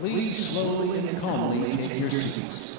Please slowly and calmly take your seats.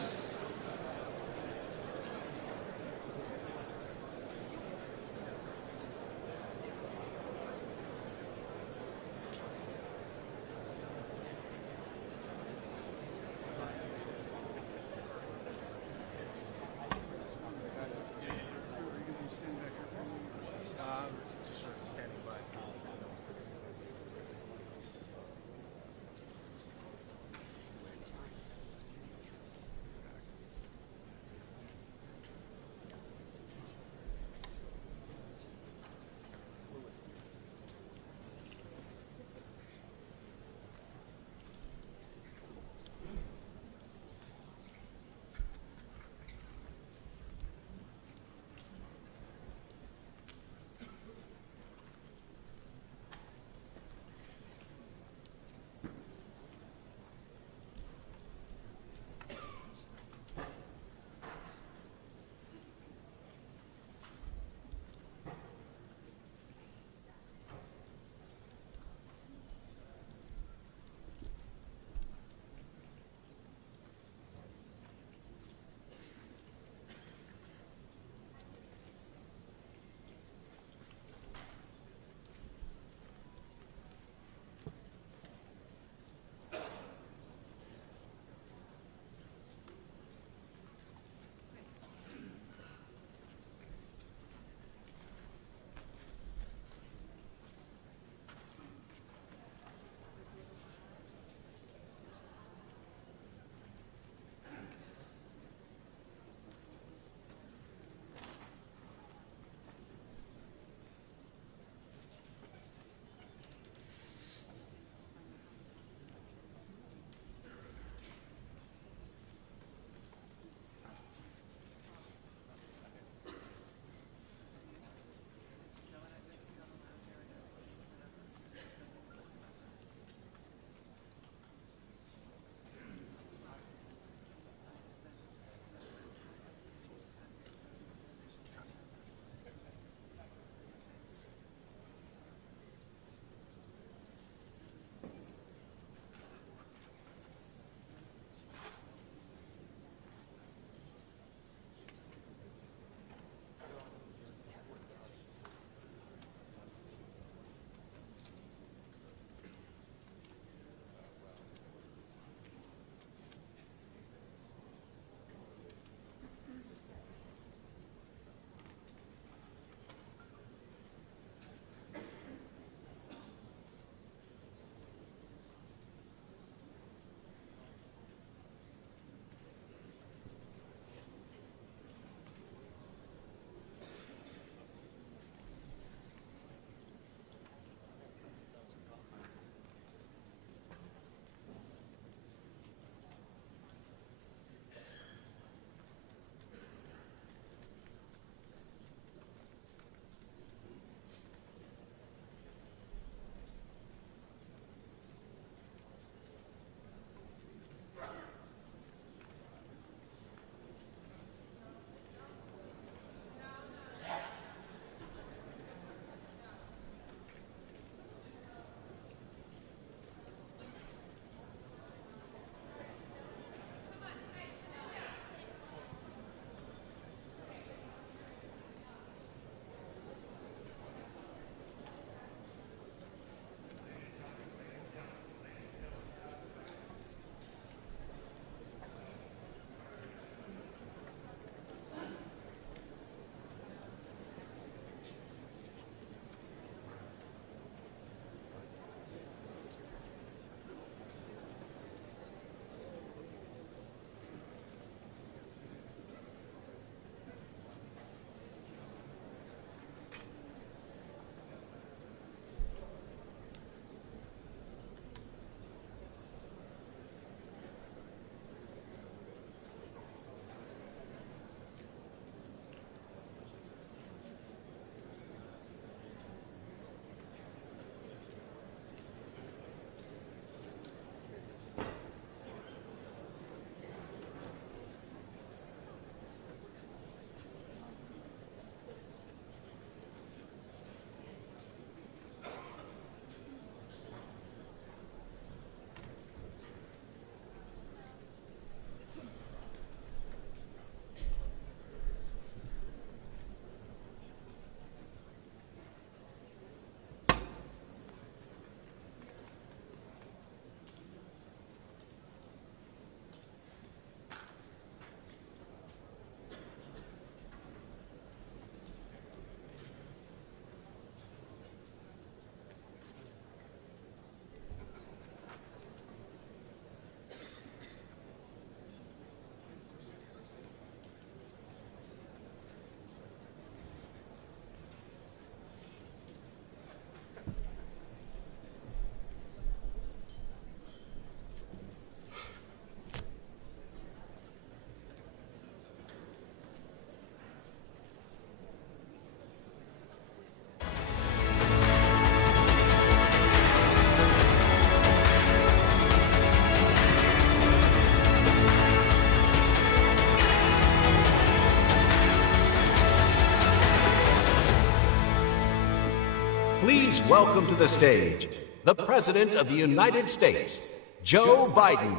please welcome to the stage the President of the United States, Joe Biden.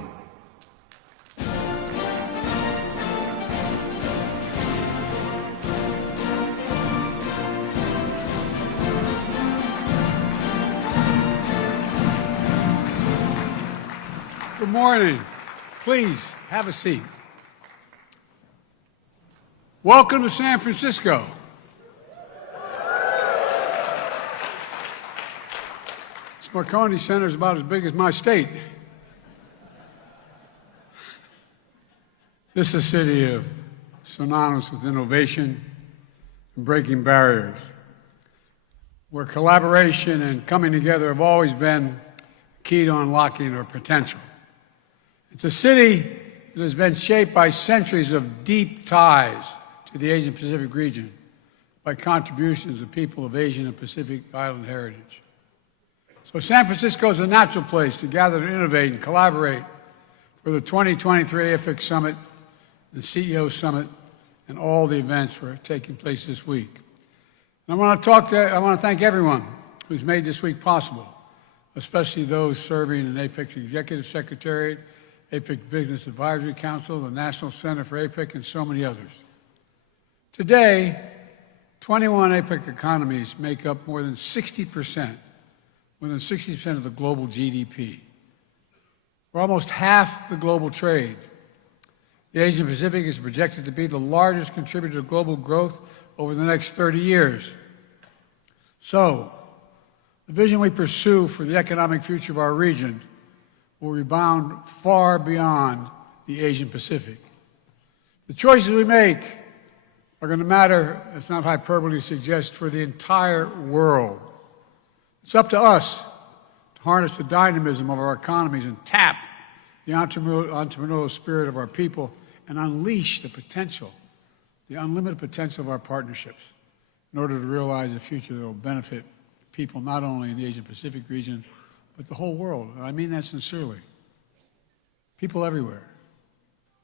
Good morning. Please have a seat. Welcome to San Francisco. This Marconi Center is about as big as my state. This is a city of synonymous with innovation and breaking barriers, where collaboration and coming together have always been key to unlocking our potential. It's a city that has been shaped by centuries of deep ties to the Asian Pacific region by contributions of people of Asian and Pacific Island heritage. So San Francisco is a natural place to gather to innovate and collaborate for the 2023 APEC CEO the CEO Summit, and all the events that are taking place this week. And I want to thank everyone who's made this week possible, especially those serving in APEC's Executive Secretariat, APEC Business Advisory Council, the National Center for APEC, and so many others. Today, 21 APEC economies make up more than 60% of the global GDP. We're almost half the global trade. The Asian Pacific is projected to be the largest contributor to global growth over the next 30 years. So, the vision we pursue for the economic future of our region will rebound far beyond the Asian Pacific. The choices we make are going to matter, it's not hyperbole to suggest, for the entire world. It's up to us to harness the dynamism of our economies and tap the entrepreneurial spirit of our people and unleash the potential, the unlimited potential of our partnerships in order to realize a future that will benefit people not only in the Asian Pacific region, but the whole world. And I mean that sincerely. People everywhere.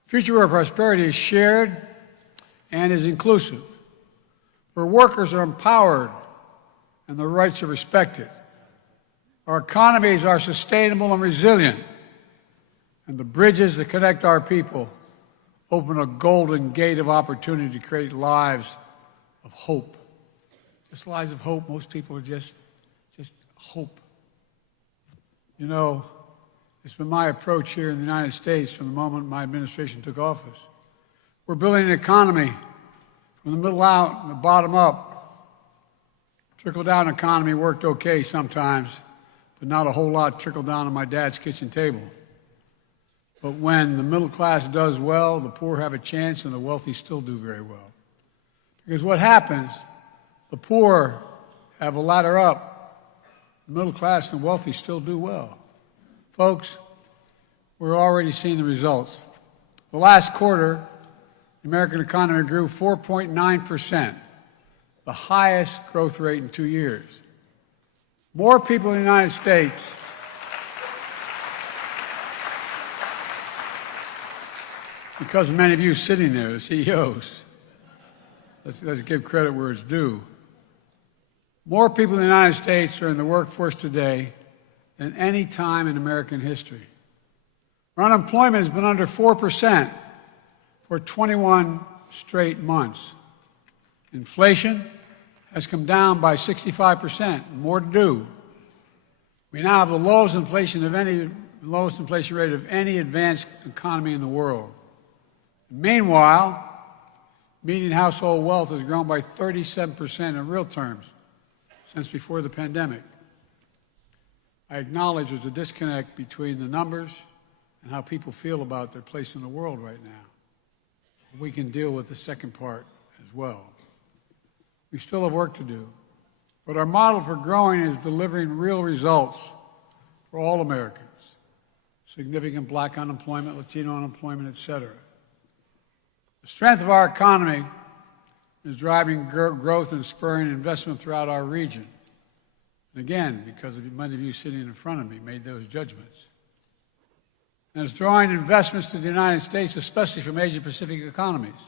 The future of our prosperity is shared and is inclusive, where workers are empowered and their rights are respected. Our economies are sustainable and resilient, and the bridges that connect our people open a golden gate of opportunity to create lives of hope. Just lives of hope. Most people are just hope. You know, it's been my approach here in the United States from the moment my administration took office. We're building an economy from the middle out and the bottom up. Trickle-down economy worked okay sometimes, but not a whole lot trickled down on my dad's kitchen table. But when the middle class does well, the poor have a chance and the wealthy still do very well. Because what happens, the poor have a ladder up, the middle class and the wealthy still do well. Folks, we're already seeing the results. The last quarter, the American economy grew 4.9%, the highest growth rate in 2 years. More people in the United States because of many of you sitting there, the CEOs, let's give credit where it's due. More people in the United States are in the workforce today than any time in American history. Our unemployment has been under 4% for 21 straight months. Inflation has come down by 65%, more to do. We now have the lowest inflation rate of any advanced economy in the world. Meanwhile, median household wealth has grown by 37% in real terms since before the pandemic. I acknowledge there's a disconnect between the numbers and how people feel about their place in the world right now. We can deal with the second part as well. We still have work to do, but our model for growing is delivering real results for all Americans. Significant black unemployment, Latino unemployment, et cetera. The strength of our economy is driving growth and spurring investment throughout our region. And again, because many of you sitting in front of me made those judgments. And it's drawing investments to the United States, especially from Asia-Pacific economies.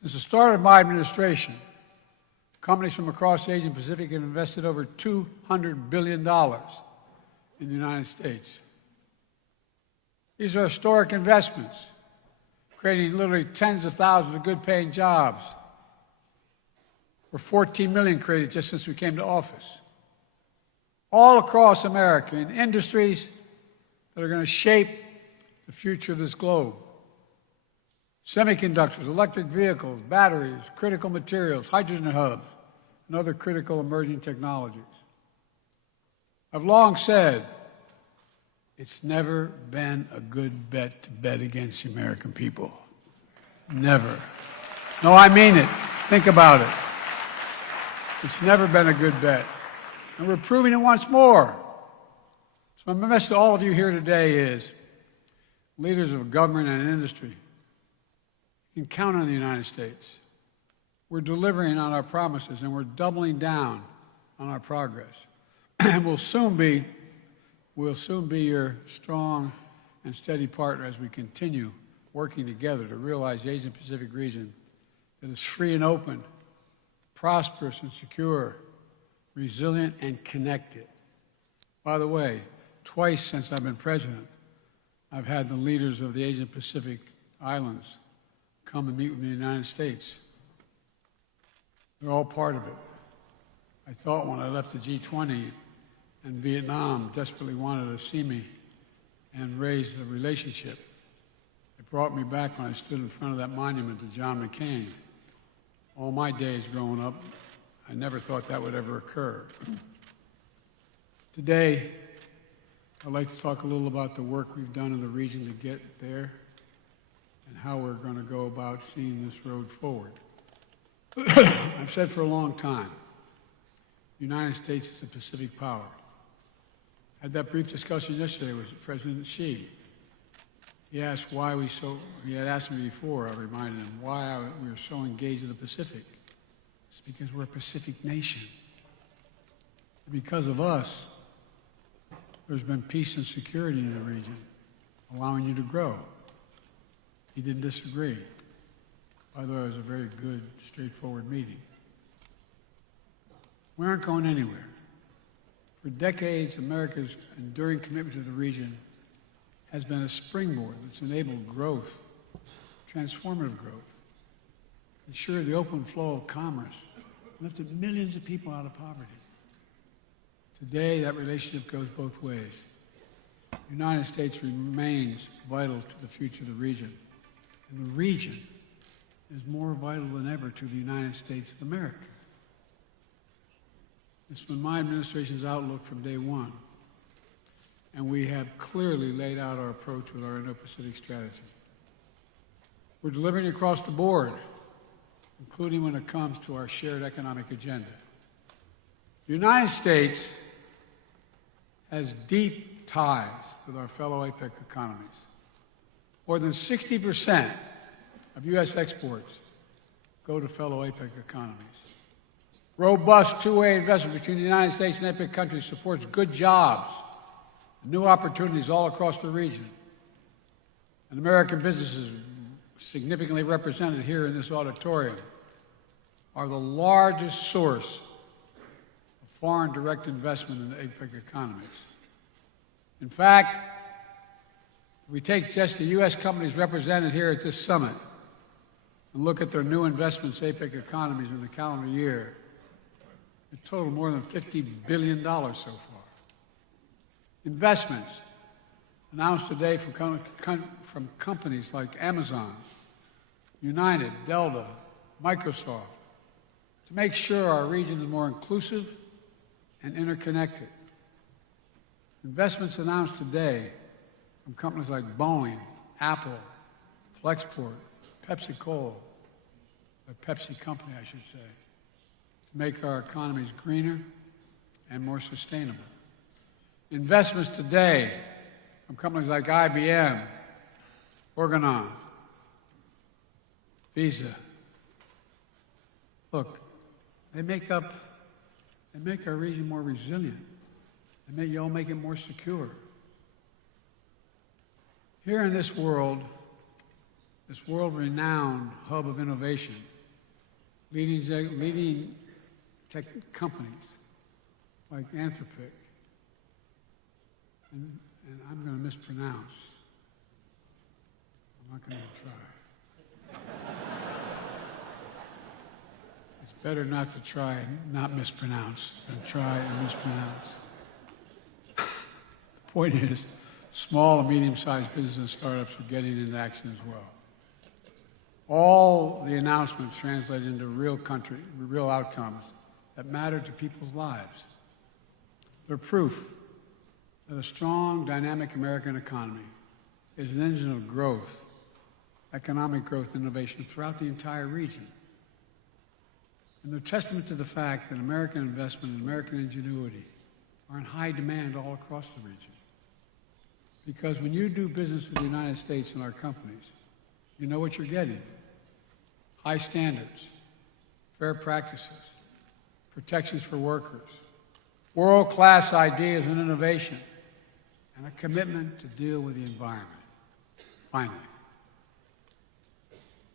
Since the start of my administration, Companies from across the Asian Pacific have invested over $200 billion in the United States. These are historic investments, creating literally tens of thousands of good-paying jobs. We're 14 million created just since we came to office. All across America in industries that are going to shape the future of this globe. Semiconductors, electric vehicles, batteries, critical materials, hydrogen hubs, and other critical emerging technologies. I've long said it's never been a good bet to bet against the American people. Never. No, I mean it. Think about it. It's never been a good bet. And we're proving it once more. So my message to all of you here today is, leaders of government and industry, you can count on the United States. We're delivering on our promises, and we're doubling down on our progress. And we'll soon be your strong and steady partner as we continue working together to realize the Asian Pacific region that is free and open, prosperous and secure, resilient and connected. By the way, twice since I've been president, I've had the leaders of the Asian Pacific Islands come and meet with me in the United States. They're all part of it. I thought when I left the G20 and Vietnam desperately wanted to see me and raise the relationship. It brought me back when I stood in front of that monument to John McCain. All my days growing up, I never thought that would ever occur. Today, I'd like to talk a little about the work we've done in the region to get there and how we're going to go about seeing this road forward. I've said for a long time, the United States is a Pacific power. I had that brief discussion yesterday with President Xi. He asked why he had asked me before, I reminded him, why we were so engaged in the Pacific. It's because we're a Pacific nation. Because of us, there's been peace and security in the region, allowing you to grow. He didn't disagree. By the way, it was a very good, straightforward meeting. We aren't going anywhere. For decades, America's enduring commitment to the region has been a springboard that's enabled growth, transformative growth, ensured the open flow of commerce, lifted millions of people out of poverty. Today, that relationship goes both ways. The United States remains vital to the future of the region, and the region is more vital than ever to the United States of America. It's been my administration's outlook from day one, and we have clearly laid out our approach with our Indo-Pacific strategy. We're delivering across the board, including when it comes to our shared economic agenda. The United States has deep ties with our fellow APEC economies. More than 60% of U.S. exports go to fellow APEC economies. Robust two-way investment between the United States and APEC countries supports good jobs and new opportunities all across the region. And American businesses, significantly represented here in this auditorium, are the largest source of foreign direct investment in the APEC economies. In fact, if we take just the U.S. companies represented here at this summit and look at their new investments in APEC economies in the calendar year, it totaled more than $50 billion so far. Investments announced today from companies like Amazon, United, Delta, Microsoft, to make sure our region is more inclusive and interconnected. Investments announced today from companies like Boeing, Apple, Flexport, PepsiCo, or Pepsi Company, I should say, to make our economies greener and more sustainable. Investments today from companies like IBM, Organon, Visa. Look, they make our region more resilient. They all make it more secure. Here in this world-renowned hub of innovation, leading tech companies like Anthropic, and I'm going to mispronounce. I'm not going to try. It's better not to try and not mispronounce than try and mispronounce. The point is, small and medium-sized businesses and startups are getting into action as well. All the announcements translate into real outcomes that matter to people's lives. They're proof that a strong, dynamic American economy is an engine of growth, economic growth, and innovation throughout the entire region. And they're testament to the fact that American investment and American ingenuity are in high demand all across the region. Because when you do business with the United States and our companies, you know what you're getting. High standards, fair practices, protections for workers, world-class ideas and innovation, and a commitment to deal with the environment. Finally,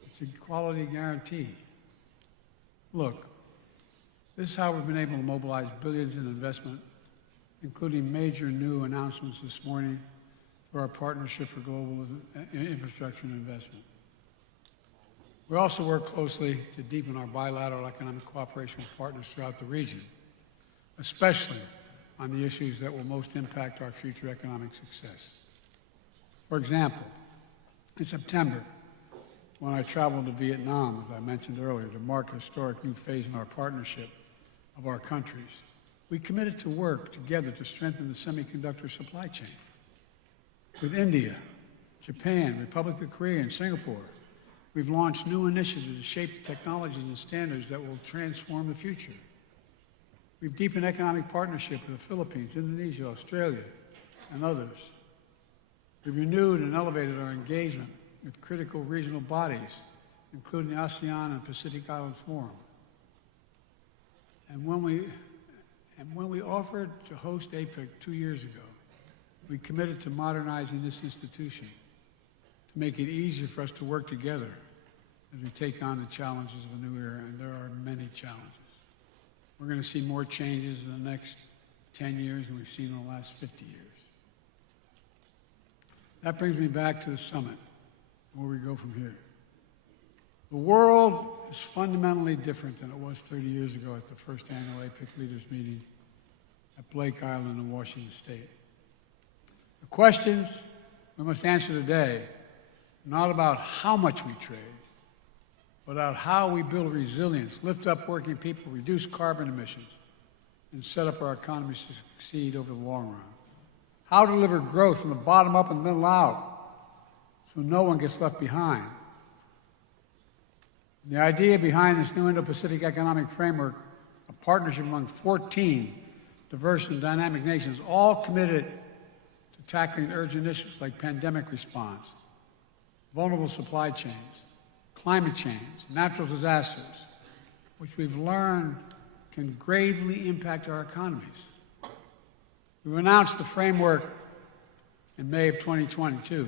it's a quality guarantee. Look, this is how we've been able to mobilize billions in investment, including major new announcements this morning for our Partnership for Global Infrastructure and Investment. We also work closely to deepen our bilateral economic cooperation with partners throughout the region, especially on the issues that will most impact our future economic success. For example, in September, when I traveled to Vietnam, as I mentioned earlier, to mark a historic new phase in our partnership of our countries, we committed to work together to strengthen the semiconductor supply chain. With India, Japan, Republic of Korea, and Singapore, we've launched new initiatives to shape the technologies and standards that will transform the future. We've deepened economic partnership with the Philippines, Indonesia, Australia, and others. We've renewed and elevated our engagement with critical regional bodies, including the ASEAN and Pacific Island Forum. And when we offered to host APEC 2 years ago, we committed to modernizing this institution to make it easier for us to work together as we take on the challenges of a new era, and there are many challenges. We're going to see more changes in the next 10 years than we've seen in the last 50 years. That brings me back to the summit, where we go from here. The world is fundamentally different than it was 30 years ago at the first annual APEC leaders meeting at Blake Island in Washington State. The questions we must answer today are not about how much we trade, but about how we build resilience, lift up working people, reduce carbon emissions, and set up our economies to succeed over the long run. How to deliver growth from the bottom up and the middle out so no one gets left behind. The idea behind this new Indo-Pacific economic framework, a partnership among 14 diverse and dynamic nations, all committed to tackling urgent issues like pandemic response, vulnerable supply chains, climate change, natural disasters, which we've learned can gravely impact our economies. We've announced the framework in May of 2022,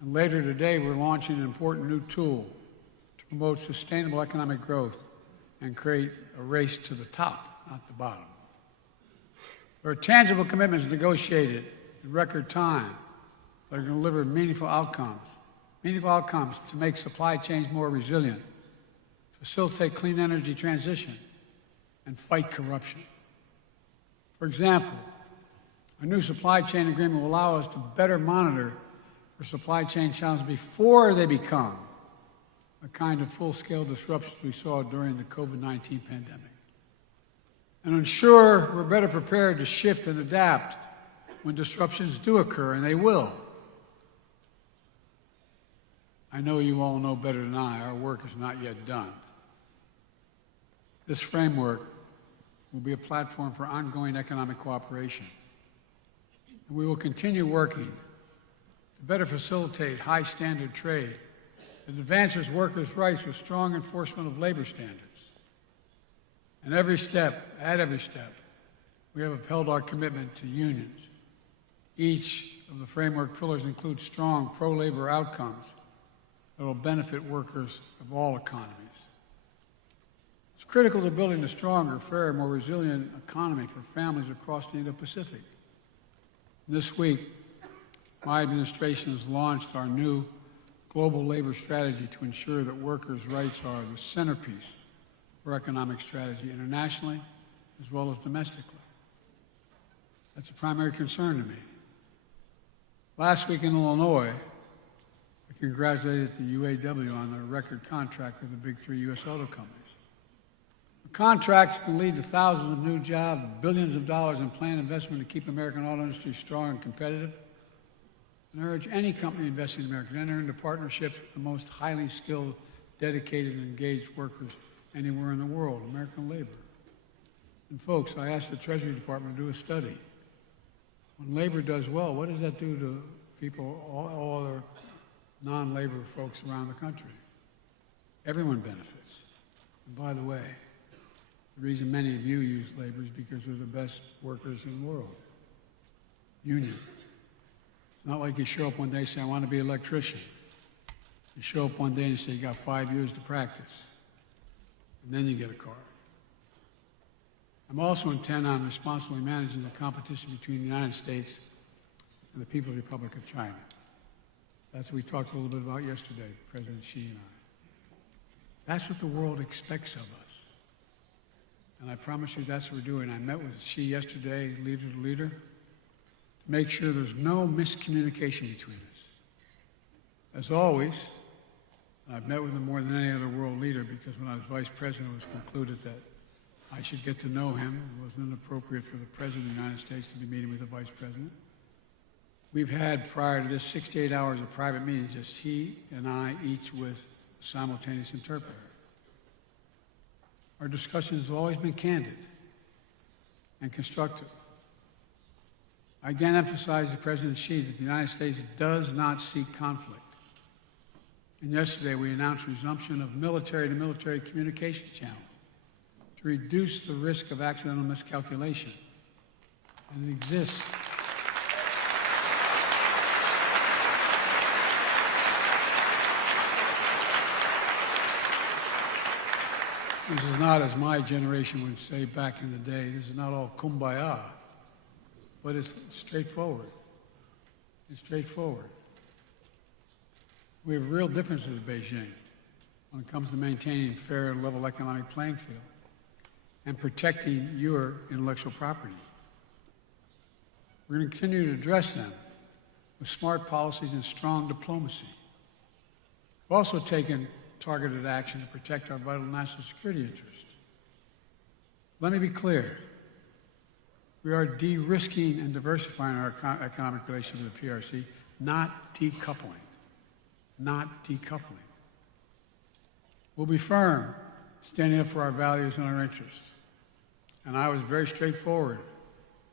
and later today we're launching an important new tool to promote sustainable economic growth and create a race to the top, not the bottom. There are tangible commitments negotiated in record time that are going to deliver meaningful outcomes to make supply chains more resilient, facilitate clean energy transition, and fight corruption. For example, a new supply chain agreement will allow us to better monitor for supply chain challenges before they become the kind of full-scale disruptions we saw during the COVID-19 pandemic, and ensure we're better prepared to shift and adapt when disruptions do occur, and they will. I know you all know better than I, our work is not yet done. This framework will be a platform for ongoing economic cooperation. And we will continue working to better facilitate high-standard trade that advances workers' rights with strong enforcement of labor standards. And at every step, we have upheld our commitment to unions. Each of the framework pillars includes strong pro-labor outcomes that will benefit workers of all economies. It's critical to building a stronger, fairer, more resilient economy for families across the Indo-Pacific. This week, my administration has launched our new global labor strategy to ensure that workers' rights are the centerpiece for economic strategy internationally as well as domestically. That's a primary concern to me. Last week in Illinois, I congratulated the UAW on their record contract with the big three U.S. auto companies. The contracts can lead to thousands of new jobs, billions of dollars in planned investment to keep American auto industry strong and competitive. And I urge any company investing in America to enter into partnerships with the most highly skilled, dedicated, and engaged workers anywhere in the world, American labor. And folks, I asked the Treasury Department to do a study. When labor does well, what does that do to people, all other non-labor folks around the country? Everyone benefits. And by the way, the reason many of you use labor is because they're the best workers in the world. Union. It's not like you show up one day and say, I want to be an electrician. You show up one day and you say, you got 5 years to practice. And then you get a card. I'm also intent on responsibly managing the competition between the United States and the People's Republic of China. That's what we talked a little bit about yesterday, President Xi and I. That's what the world expects of us. And I promise you that's what we're doing. I met with Xi yesterday, leader to leader, to make sure there's no miscommunication between us. As always, I've met with him more than any other world leader because when I was vice president, it was concluded that I should get to know him. It wasn't inappropriate for the President of the United States to be meeting with the Vice President. We've had, prior to this, 68 hours of private meetings, just he and I, each with a simultaneous interpreter. Our discussions have always been candid and constructive. I again emphasize to President Xi that the United States does not seek conflict. And yesterday we announced resumption of military-to-military communication channels to reduce the risk of accidental miscalculation. And it exists. This is not, as my generation would say back in the day, this is not all kumbaya, but it's straightforward. It's straightforward. We have real differences in Beijing when it comes to maintaining a fair and level economic playing field and protecting your intellectual property. We're going to continue to address them with smart policies and strong diplomacy. We've also taken targeted action to protect our vital national security interests. Let me be clear. We are de-risking and diversifying our economic relations with the PRC, not decoupling. Not decoupling. We'll be firm, standing up for our values and our interests. And I was very straightforward,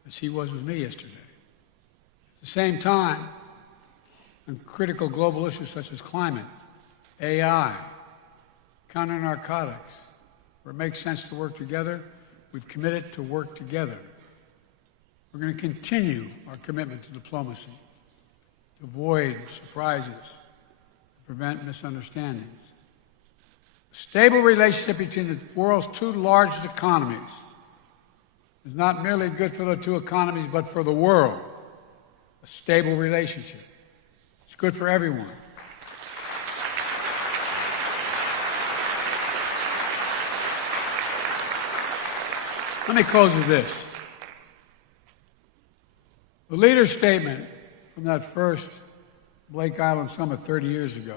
as he was with me yesterday. At the same time, on critical global issues such as climate, AI, counter-narcotics, where it makes sense to work together, we've committed to work together. We're going to continue our commitment to diplomacy, to avoid surprises, to prevent misunderstandings. A stable relationship between the world's two largest economies is not merely good for the two economies, but for the world. A stable relationship. It's good for everyone. Let me close with this. The leader's statement from that first Blake Island Summit 30 years ago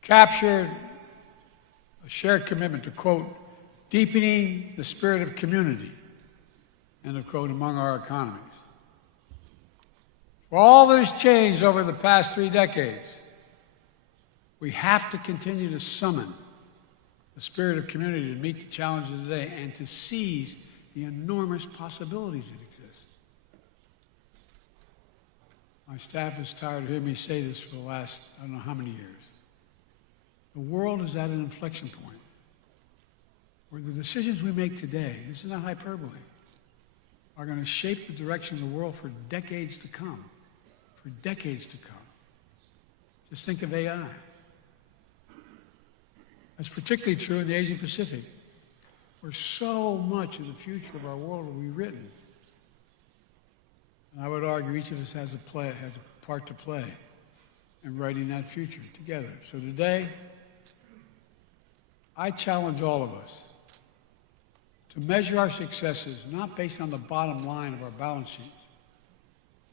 captured a shared commitment to, quote, deepening the spirit of community, end of quote, among our economies. For all that has changed over the past 3 decades, we have to continue to summon the spirit of community to meet the challenges of today and to seize the enormous possibilities that exist. My staff is tired of hearing me say this for the last, I don't know how many years. The world is at an inflection point where the decisions we make today, this is not hyperbole, are going to shape the direction of the world for decades to come. For decades to come. Just think of AI. That's particularly true in the Asia Pacific. where so much of the future of our world will be written. And I would argue each of us has a part to play in writing that future together. So today, I challenge all of us to measure our successes not based on the bottom line of our balance sheets,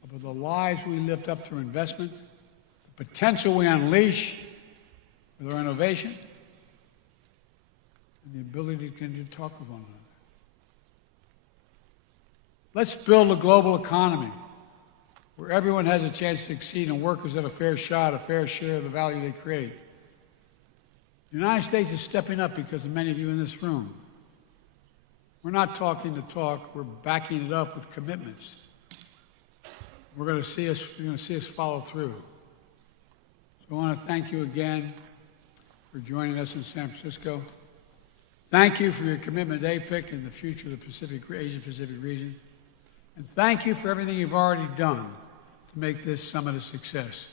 but with the lives we lift up through investment, the potential we unleash with our innovation, and the ability to continue to talk with one another. Let's build a global economy where everyone has a chance to succeed and workers have a fair shot, a fair share of the value they create. The United States is stepping up because of many of you in this room. We're not talking the talk, we're backing it up with commitments. You're going to see us follow through. So I want to thank you again for joining us in San Francisco. Thank you for your commitment to APEC and the future of the Asia-Pacific region. And thank you for everything you've already done to make this summit a success.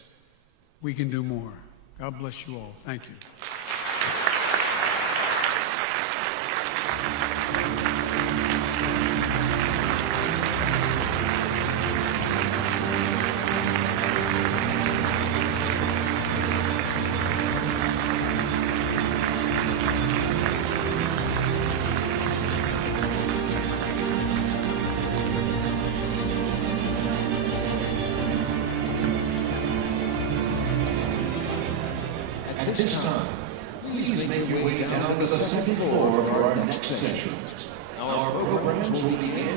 We can do more. God bless you all. Thank you. At this time, please make your way down to the second floor of our next session. Our programs will begin